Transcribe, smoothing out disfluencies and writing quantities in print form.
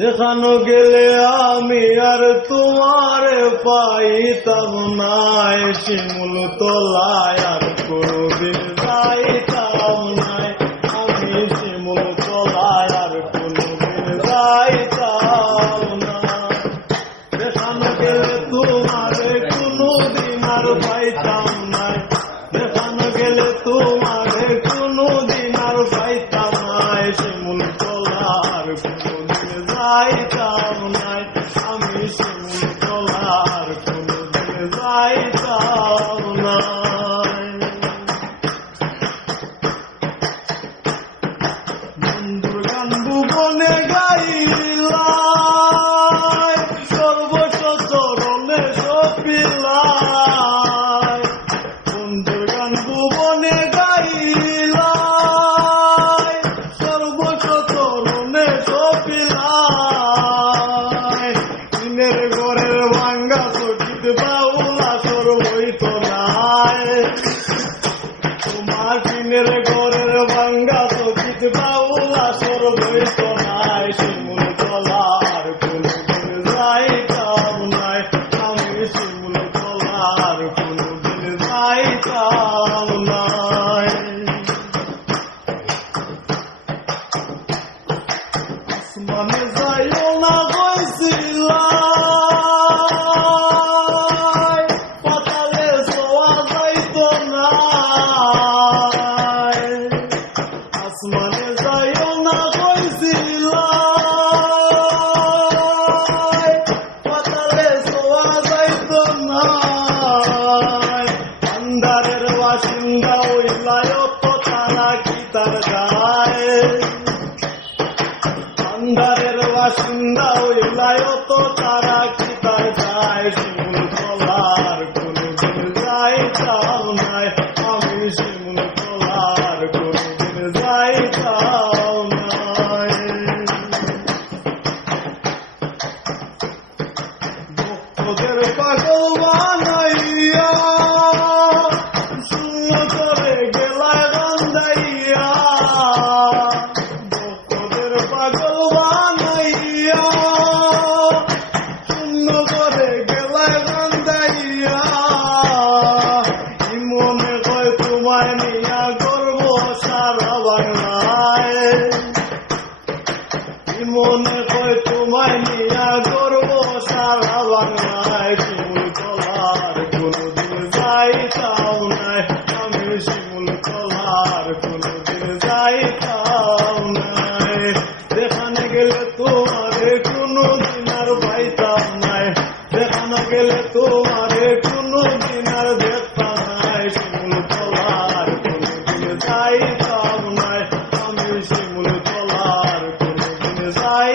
যেখানে গেলে আমি আর তোমার পাইতাম নাই, শিমুল তলায় আর কোনদিন যাইতাম নাই, আমি শিমুল তলায় আর কোনদিন যাইতাম না। যেখানে গেলে তোমারে কোনদিন আর পাইতাম নাই, যেখানে গেলে তোমারে কোনদিন আর পাইতাম নাই, শিমুল তলার কোনদিন যাইতাম নাই, আমি শিমুল তলার কোনদিন যাইতাম নাই। বন্ধুর গান ভুবনে গাইলাই, সর্বশতরণে সপিলাই, বন্ধুর গান ভুবনে গাইলাই, সর্বশতরণে সপিলাই, দিনের ঘরের ভাঙ্গা চকিত বাউলা সর হইত নাই, তোমার দিনের ঘরের ভাঙ্গা চকিত বাউলা সর হইত নাই, শিমুল তলার কোনদিন যাইতাম নাই, আমি শিমুল তলার কোনদিন যাইতাম নাই। আসমানে যাইও না কইছিলাই, পাতালে ছোঁয়া যাইত না, আসমানে যাইও না কইছিলাই, পাতালে ছোঁয়া যাইত না, আন্ধারের বাসিন্দা হইলাই তো তারা কি তার গায়, আন্ধারের বাসিন্দা হইলাই তো তারা কি তার গায়, শিমুল তলার কোনদিন যাইতাম নাই, আমি শিমুল তলার কোনদিন যাইতাম নাই। ভক্তদের পাগল বানাইয়া শূন্য করে গেলায় বান্ধাইয়া, ভক্তদের পাগল বানাইয়া শূন্য করে গেলায় বান্ধাইয়া, মনে কয় তোমায় নিয়া গর্ব সারা বাংলায়, মনে কয় তোমায় নিয়া গর্ব সারা বাংলায়, শিমুল তলার কোনদিন যাইতাম নাই, আমি শিমুল তলার কোনদিন যাইতাম নাই। যেখানে গেলে তোমারে কোনদিন আর পাইতাম নাই, যেখানে গেলে তোমারে কোনদিন আর দেখতাম নাই, শিমুল তলার কোনদিন যাইতাম নাই, আমি শিমুল তলার কোনদিন যাই